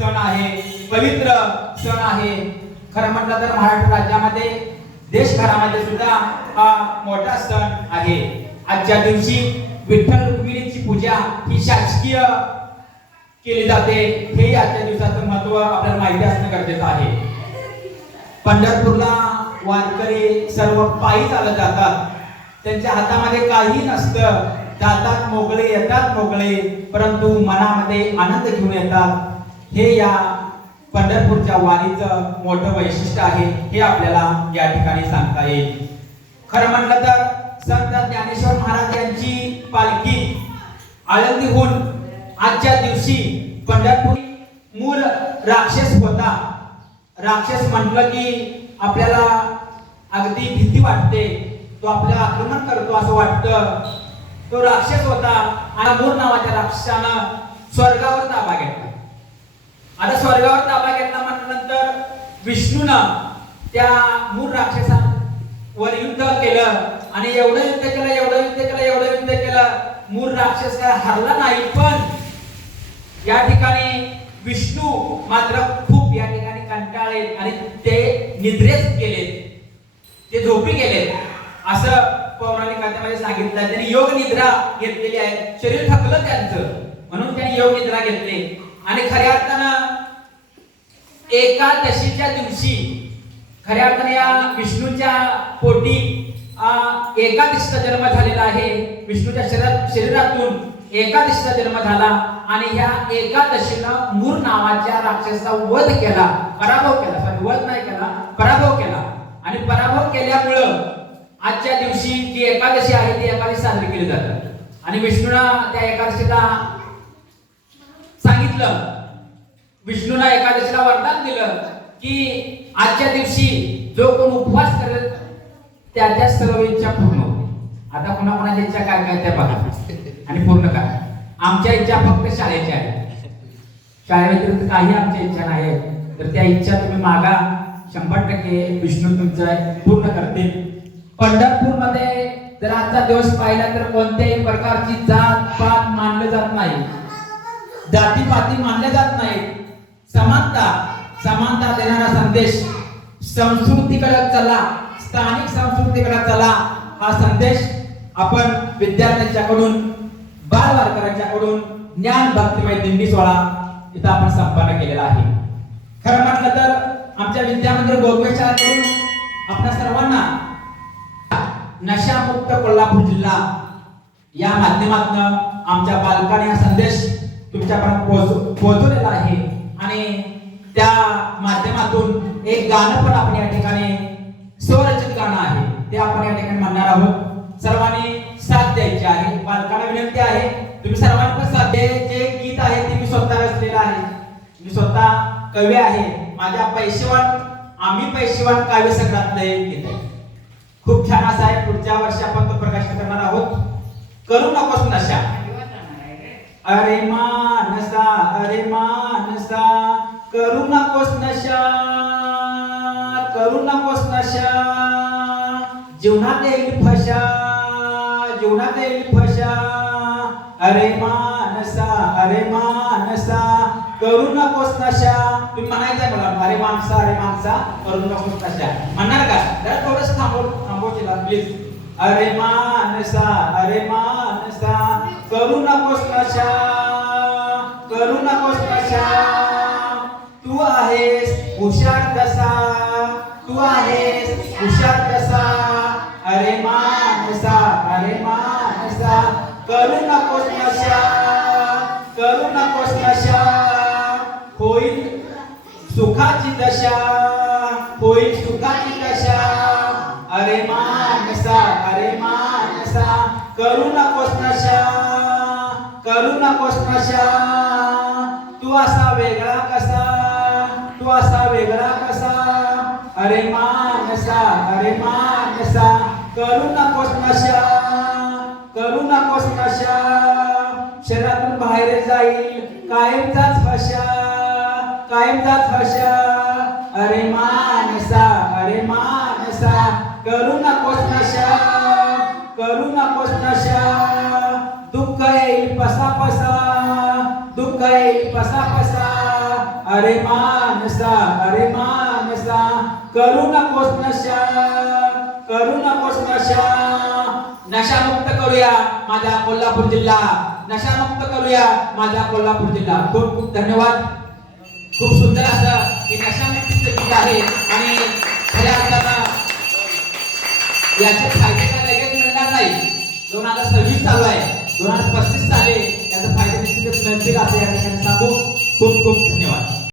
सण आहे, पवित्र सण आहे. खरं म्हटलं तर महाराष्ट्र राज्यामध्ये देशभरामध्ये सुद्धा हा मोठा सण आहे. आजच्या दिवशी विठ्ठल रुक्मिणीची पूजा ही शासकीय केली जाते. हे आजच्या दिवसाचं महत्त्व आपल्याला माहिती असणं गरजेचं आहे. पंढरपूरला वारकरी सर्व पायी चालत जातात. त्यांच्या हातामध्ये काही नसतं. जातात मोकळे, येतात मोकळे, परंतु मनामध्ये आनंद घेऊन येतात. हे या पंढरपूरच्या वारीचं मोठं वैशिष्ट्य आहे. हे आपल्याला या ठिकाणी सांगता येईल. खरं म्हटलं तर संत ज्ञानेश्वर महाराज यांची पालखी आळंदीहून आजच्या दिवशी पंढरपूर मूळ राक्षस होता. राक्षस म्हटलं की आपल्याला अगदी भीती वाटते. तो आपल्याला आक्रमण करतो असं वाटतं. तो राक्षस होता आणि मूळ नावाच्या राक्षसानं स्वर्गावर ताबा घेतला. आता स्वर्गावर ताबा घेतला म्हटल्यानंतर विष्णूनं त्या मूळ राक्षसावर युद्ध केलं आणि एवढं युद्ध केलं, मूळ राक्षस काय हरला नाही. पण या ठिकाणी विष्णू मात्र खूप या ठिकाणी कंटाळले आणि ते निद्रेस गेले, ते झोपी गेले असं पौराणिक कथेमध्ये सांगितलं. त्यांनी योग निद्रा घेतलेली आहे. शरीर थकलं त्यांचं, म्हणून त्यांनी योग निद्रा घेतली. आणि खऱ्या अर्थानं एकादशीच्या दिवशी खऱ्या अर्थाने या विष्णूच्या पोटी एकादशीचा जन्म झालेला आहे. विष्णूच्या शरीरातून एकादशीचा जन्म झाला आणि ह्या एकादशीनं मूर नावाच्या राक्षसाचा वध केला, पराभव केला. वध नाही केला, पराभव केला. आणि पराभव केल्यामुळं आजच्या दिवशी जी एकादशी आहे ती एकादशी साजरी केली जाते. आणि विष्णूनं त्या एकादशीला सांगितलं, विष्णूनं एकादशीला वरदान दिलं की आजच्या दिवशी जो कोण उपवास करेल त्याच्या सर्व इच्छा पूर्ण होतील. आता कोणाकोणाच्या इच्छा काय काय त्या बघा आणि पूर्ण करा. आमच्या इच्छा फक्त शाळेच्या आहेत. शाळेव्यतिरिक्त काही आमच्या इच्छा नाही. तर त्या इच्छा तुम्ही मागा, 100% विष्णू तुमचं पूर्ण करतील. पंढरपूरमध्ये जर आजचा दिवस पाहिला तर कोणत्याही प्रकारची जात पात मानले जात नाही, जातीपाती मानले जात नाही. समानता देणारा संदेश, संस्कृतीकडे चला, स्थानिक संस्कृतीकडे चला, हा संदेश आपण विद्यार्थ्यांच्याकडून, बाल वारकऱ्यांच्याकडून ज्ञान भक्तिमय दिंडी सोहळा इथं आपण संपन्न केलेला आहे. खरं म्हटलं तर आमच्या विद्यामंदिर गोरगोशाळेकडून आपल्या सर्वांना नशामुक्त कोल्हापूर जिल्हा या माध्यमातून आमच्या बालकांनी हा संदेश तुमच्यापर्यंत पोहोचवलेला आहे. आणि त्या माध्यमातून एक गाणं पण आपण या ठिकाणी स्वरचित गाणं आहे ते आपण या ठिकाणी म्हणणार आहोत. सर्वांनी साथ द्यायची आहे. बालकांना विनंती आहे तुम्ही सर्वांनी पण साथ द्या. जे गीत आहे ते मी स्वतः रचलेलं आहे. मी स्वतः कवी आहे. माझ्या आम्ही पैशेवान काव्य संग्रहातलं एक गीत आहे. खूप छान असं आहे. पुढच्या वर्षी आपण तो प्रकाशित करणार आहोत. करू नकोस नशा, अरे मानसा, अरे मानसा, करू नकोस नशा, करू नकोस नशा, जीवनात येईल फशा, जीवनात येईल फशा. अरे मानसा, अरे मानसा, करू नकोस नशा. तुम्ही म्हणायचं मला, अरे माणसा, अरे माणसा, करू नकोस नशा. म्हणणार का? जरा थोडंसं थांबवशील प्लीज. अरे मानसा, अरे मानसा, करू नकोस नशा, करू नकोस नशा. तू आहेस हुशार कसा, तू आहेस हुशार कसा. अरे मानसा, अरे मानसा, करू नकोस नशा, करू नकोस नशा. होईल सुखाची दशा, होईल सुखाची दशा. अरे मानसा, अरे मानसा, करू नकोस नशा, करू नकोस नशा. तू असा वेगळा कसा, तू असा वेगळा कसा. अरे मानसा, अरे मानसा, करू नकोस नशा, करू नकोस नशा. शरीरातून बाहेर जाईल कायमचाच फशा, कायमचाच फशा. अरे मानसा, अरे मानसा, करू नकोस नशा, करू नकोस नशा. दुःख येईल पसा पसा, दुःख येईल पसा पसा. अरे मानसा, अरे मानसा, करू नकोस नशा, करू नकोस नशा. नशामुक्त करूया माझा कोल्हापूर जिल्हा, नशामुक्त करूया माझा कोल्हापूर जिल्हा. खूप खूप धन्यवाद. खूप सुंदर असं हे नशामुक्तीचं गीत आहे आणि खऱ्या अर्थानं याचे फायदे काय लगेच मिळणार नाही. 2026 चालू आहे, 2035 साली याचे फायदे निश्चितच मिळतील असं या ठिकाणी सांगू. खूप खूप धन्यवाद.